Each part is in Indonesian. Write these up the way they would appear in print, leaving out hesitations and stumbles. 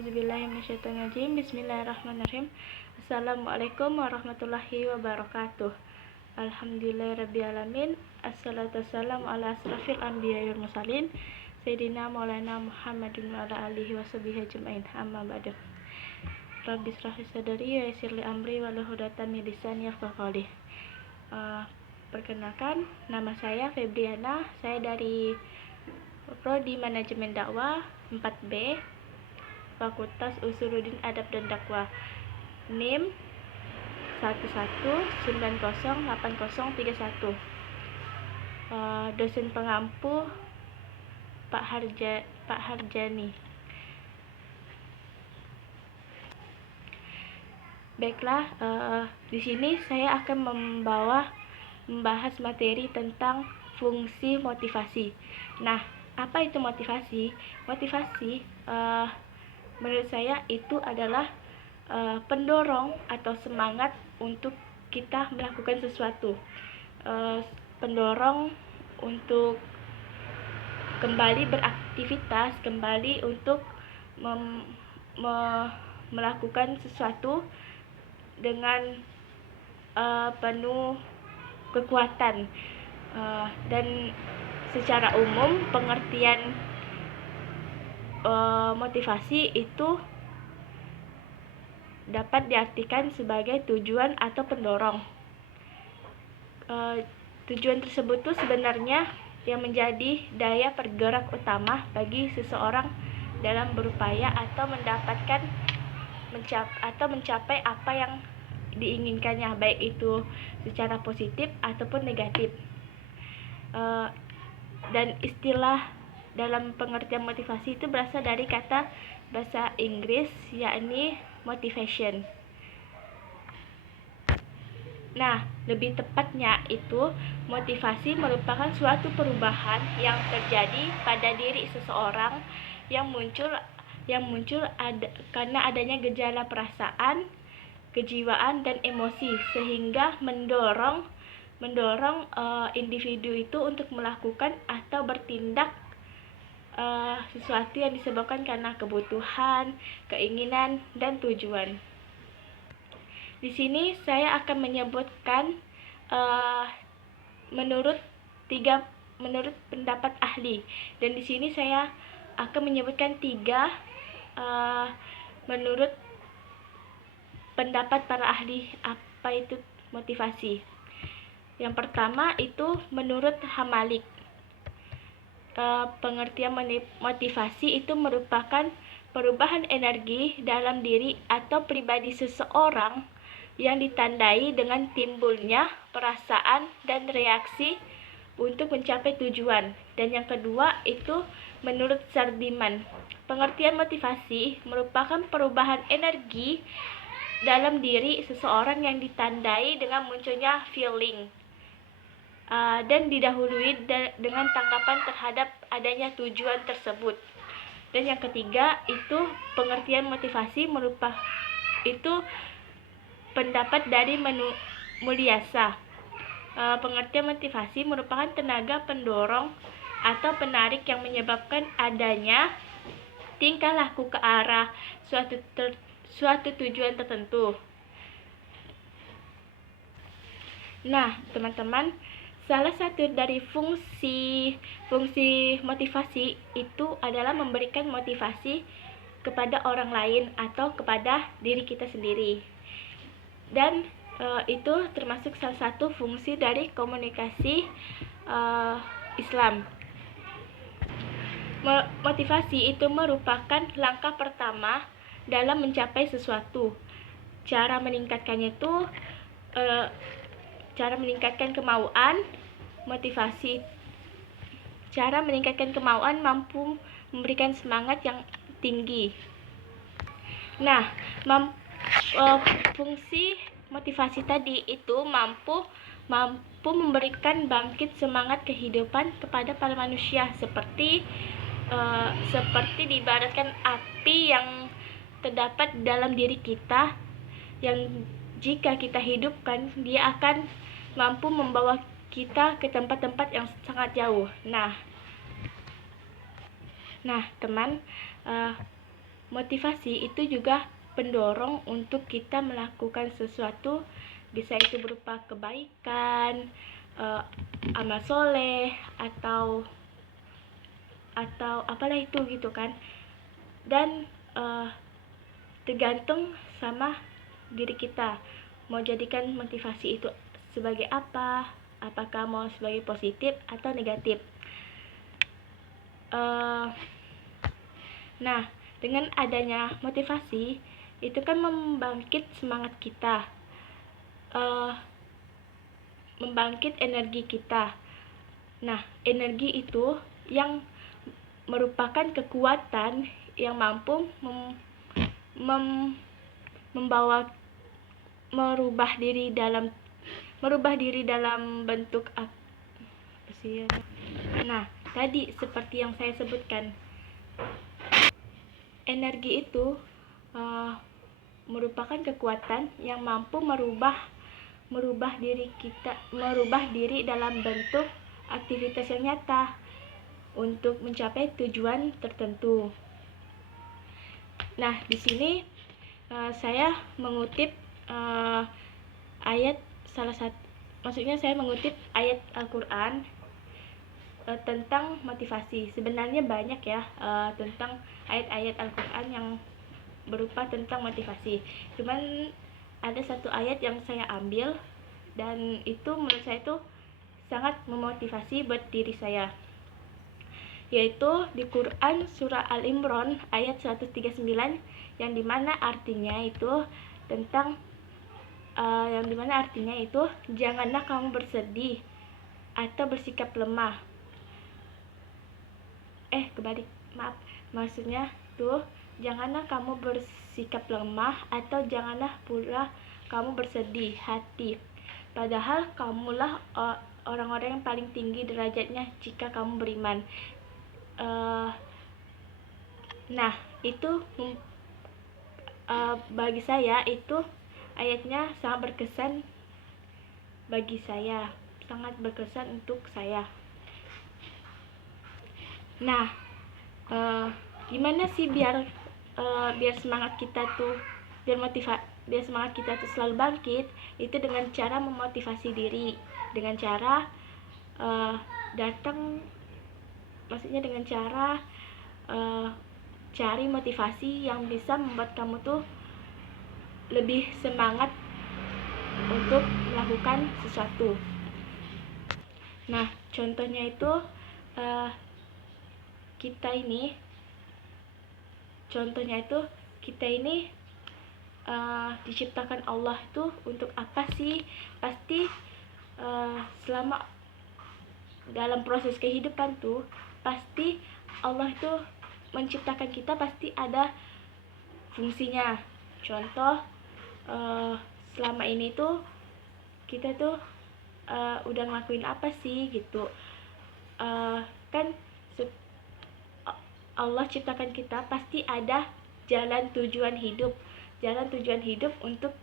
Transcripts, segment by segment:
A'udzubillahiminasyaitonirrajim. Bismillahirrahmanirrahim. Assalamualaikum warahmatullahi wabarakatuh. Alhamdulillahirrabbilalamin. Assalatu wassalamu ala asrafil anbiya wal mursalin Sayyidina Maulana Muhammadin wa ala alihi wa sahbihi ajma'in. Amma ba'du. Rabbi shrah li sadri wa yassir li amri wahlul 'uqdatam min lisani yafqahu qawli. Perkenalkan, nama saya Febriana. Saya dari Prodi Manajemen Dakwah 4B, Fakultas Usuluddin Adab dan Dakwah. NIM 11908031. Dosen pengampu Pak Harjani. Baiklah, di sini saya akan membahas materi tentang fungsi motivasi. Nah, apa itu motivasi? Motivasi menurut saya itu adalah pendorong atau semangat untuk kita melakukan sesuatu, pendorong untuk kembali beraktivitas, kembali untuk melakukan sesuatu dengan penuh kekuatan. Dan secara umum pengertian motivasi itu dapat diartikan sebagai tujuan atau pendorong. Tujuan tersebut tuh sebenarnya yang menjadi daya pergerak utama bagi seseorang dalam berupaya atau mencapai apa yang diinginkannya, baik itu secara positif ataupun negatif. Dan istilah dalam pengertian motivasi itu berasal dari kata bahasa Inggris, yakni motivation. Nah, lebih tepatnya itu motivasi merupakan suatu perubahan yang terjadi pada diri seseorang yang muncul karena adanya gejala perasaan, kejiwaan dan emosi, sehingga mendorong individu itu untuk melakukan atau bertindak sesuatu yang disebabkan karena kebutuhan, keinginan, dan tujuan. Di sini saya akan menyebutkan menurut pendapat ahli, dan di sini saya akan menyebutkan 3 menurut pendapat para ahli apa itu motivasi. Yang pertama itu menurut Hamalik. Pengertian motivasi itu merupakan perubahan energi dalam diri atau pribadi seseorang yang ditandai dengan timbulnya perasaan dan reaksi untuk mencapai tujuan. Dan yang kedua itu menurut Sardiman. Pengertian motivasi merupakan perubahan energi dalam diri seseorang yang ditandai dengan munculnya feeling dan didahului dengan tanggapan terhadap adanya tujuan tersebut. Dan yang ketiga itu pengertian motivasi itu pendapat dari Mulyasa. Pengertian motivasi merupakan tenaga pendorong atau penarik yang menyebabkan adanya tingkah laku ke arah suatu tujuan tertentu. Nah, teman-teman, salah satu dari fungsi motivasi itu adalah memberikan motivasi kepada orang lain atau kepada diri kita sendiri. Dan itu termasuk salah satu fungsi dari komunikasi Islam. Motivasi itu merupakan langkah pertama dalam mencapai sesuatu. Cara meningkatkannya itu cara meningkatkan kemauan. Cara meningkatkan kemauan mampu memberikan semangat yang tinggi. Nah, fungsi motivasi tadi itu mampu memberikan bangkit semangat kehidupan kepada para manusia, seperti diibaratkan api yang terdapat dalam diri kita, yang jika kita hidupkan dia akan mampu membawa kita ke tempat-tempat yang sangat jauh. Nah teman, motivasi itu juga pendorong untuk kita melakukan sesuatu, bisa itu berupa kebaikan, amal soleh, atau apalah itu gitu kan. Dan tergantung sama diri kita mau jadikan motivasi itu sebagai apa, apakah mau sebagai positif atau negatif. Nah, dengan adanya motivasi itu kan membangkit semangat kita, membangkit energi kita. Nah, energi itu yang merupakan kekuatan yang mampu merubah diri dalam bentuk apa sih ya? Nah, tadi seperti yang saya sebutkan, energi itu merupakan kekuatan yang mampu merubah diri dalam bentuk aktivitas yang nyata untuk mencapai tujuan tertentu. Nah, di sini saya mengutip ayat saya mengutip ayat Al-Quran tentang motivasi. Sebenarnya banyak ya tentang ayat-ayat Al-Quran yang berupa tentang motivasi. Cuman ada satu ayat yang saya ambil dan itu menurut saya itu sangat memotivasi buat diri saya, yaitu di Quran surah Al-Imran ayat 139 yang dimana artinya itu janganlah kamu bersedih atau bersikap lemah. Maksudnya tuh janganlah kamu bersikap lemah atau janganlah pula kamu bersedih hati, padahal kamulah orang-orang yang paling tinggi derajatnya jika kamu beriman. Nah, itu bagi saya itu ayatnya sangat berkesan bagi saya, sangat berkesan untuk saya. Nah, gimana sih biar semangat kita tuh biar semangat kita tuh selalu bangkit? Itu dengan cara memotivasi diri, dengan cara dengan cara cari motivasi yang bisa membuat kamu tuh lebih semangat untuk melakukan sesuatu. Nah, contohnya itu kita ini diciptakan Allah itu untuk apa sih? Pasti selama dalam proses kehidupan tuh pasti Allah itu menciptakan kita pasti ada fungsinya. Contoh, selama ini tuh kita tuh udah ngelakuin apa sih gitu. Kan Allah ciptakan kita pasti ada jalan tujuan hidup untuk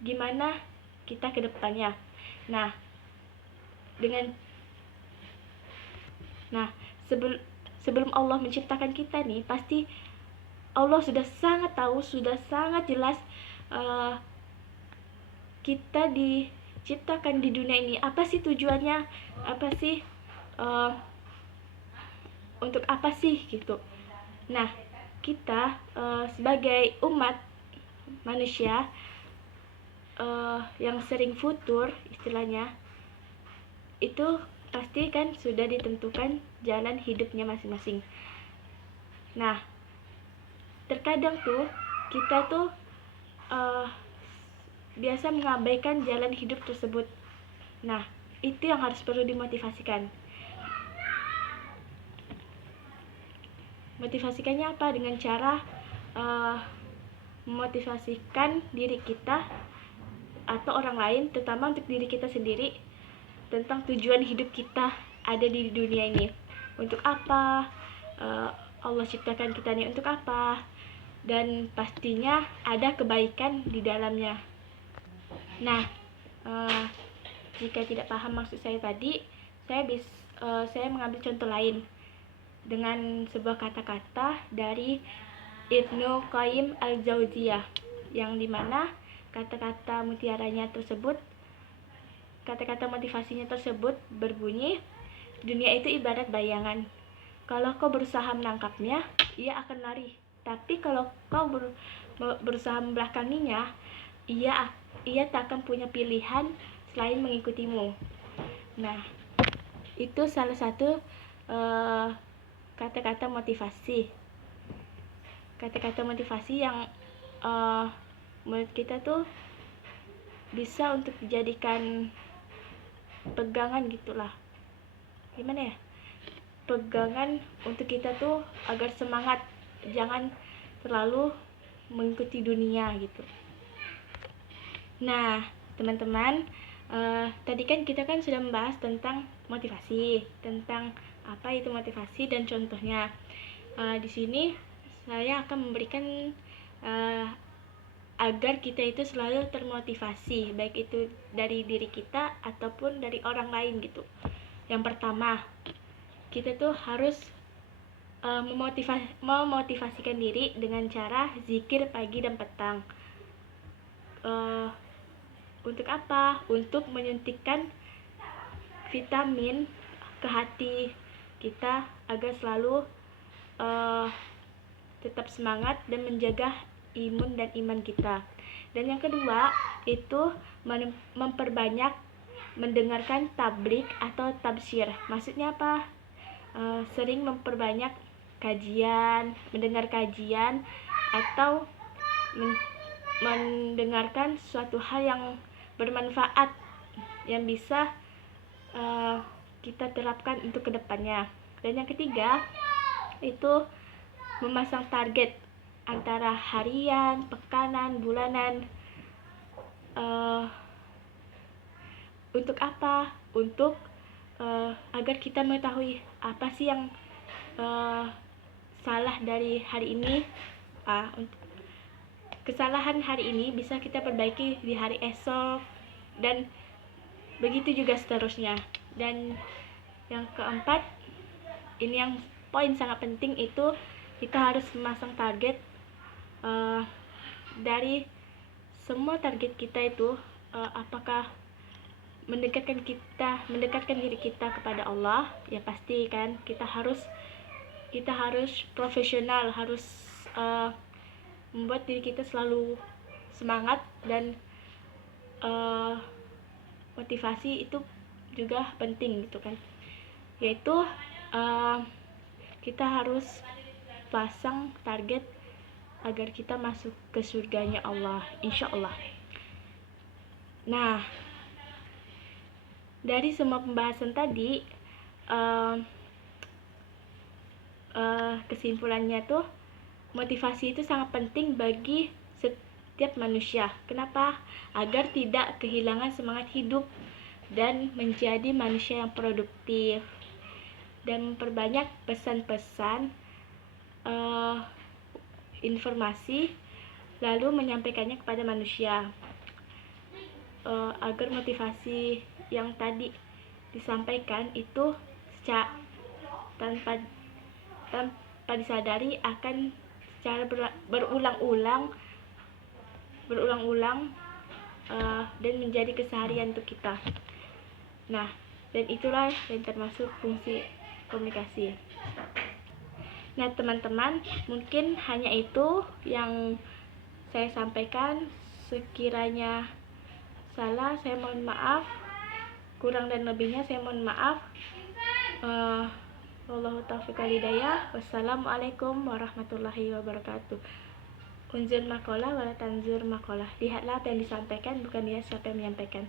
gimana kita ke depannya. Nah, sebelum Allah menciptakan kita nih, pasti Allah sudah sangat tahu, sudah sangat jelas kita diciptakan di dunia ini apa sih tujuannya, apa sih untuk apa sih gitu. Nah, kita sebagai umat manusia yang sering futur istilahnya, itu pasti kan sudah ditentukan jalan hidupnya masing-masing. Nah, terkadang tuh kita tuh biasa mengabaikan jalan hidup tersebut. Nah, itu yang harus perlu dimotivasikan. Motivasikannya apa? Dengan cara memotivasikan diri kita atau orang lain, terutama untuk diri kita sendiri, tentang tujuan hidup kita ada di dunia ini. Untuk apa Allah ciptakan kita ini, untuk apa, dan pastinya ada kebaikan di dalamnya. Nah, jika tidak paham maksud saya tadi, saya mengambil contoh lain. dengan sebuah kata-kata dari Ibnu Qayyim al-Jauziyah, yang dimana kata-kata motivasinya tersebut berbunyi, dunia itu ibarat bayangan. Kalau kau berusaha menangkapnya, ia akan lari. Tapi kalau kau berusaha membelakanginya, ia tak akan punya pilihan selain mengikutimu. Nah, itu salah satu kata-kata motivasi. Kata-kata motivasi yang menurut kita tuh bisa untuk dijadikan pegangan gitulah. Gimana ya? Pegangan untuk kita tuh agar semangat, jangan terlalu mengikuti dunia gitu. Nah, teman-teman, tadi kan kita sudah membahas tentang motivasi, tentang apa itu motivasi dan contohnya. Di sini saya akan memberikan agar kita itu selalu termotivasi, baik itu dari diri kita ataupun dari orang lain gitu. Yang pertama, kita tuh harus memotivasikan diri dengan cara zikir pagi dan petang. Untuk apa? Untuk menyuntikkan vitamin ke hati kita agar selalu tetap semangat dan menjaga imun dan iman kita. Dan yang kedua itu memperbanyak mendengarkan tablik atau tafsir. Maksudnya apa? Sering memperbanyak kajian, mendengar kajian, atau mendengarkan suatu hal yang bermanfaat yang bisa kita terapkan untuk kedepannya. Dan yang ketiga itu memasang target antara harian, pekanan, bulanan. Untuk apa? Untuk agar kita mengetahui apa sih yang salah dari hari ini. Kesalahan hari ini bisa kita perbaiki di hari esok, dan begitu juga seterusnya. Dan yang keempat, ini yang poin sangat penting, itu kita harus memasang target. Dari semua target kita itu apakah mendekatkan diri kita kepada Allah, ya pasti kan kita harus profesional, harus membuat diri kita selalu semangat, dan motivasi itu juga penting gitu kan, yaitu kita harus pasang target agar kita masuk ke surganya Allah, insya Allah. Nah, dari semua pembahasan tadi, kesimpulannya tuh motivasi itu sangat penting bagi setiap manusia. Kenapa? Agar tidak kehilangan semangat hidup dan menjadi manusia yang produktif, dan memperbanyak pesan-pesan informasi, lalu menyampaikannya kepada manusia, agar motivasi yang tadi disampaikan itu tanpa disadari akan secara berulang-ulang dan menjadi keseharian untuk kita. Nah, dan itulah yang termasuk fungsi komunikasi. Nah, teman-teman, mungkin hanya itu yang saya sampaikan. Sekiranya salah, saya mohon maaf. Kurang dan lebihnya saya mohon maaf. Wallahu taufiq wal hidayah. Wassalamualaikum warahmatullahi wabarakatuh. Unzur maqalah wala tanzur maqalah. Lihatlah apa yang disampaikan, bukan dia siapa yang menyampaikan.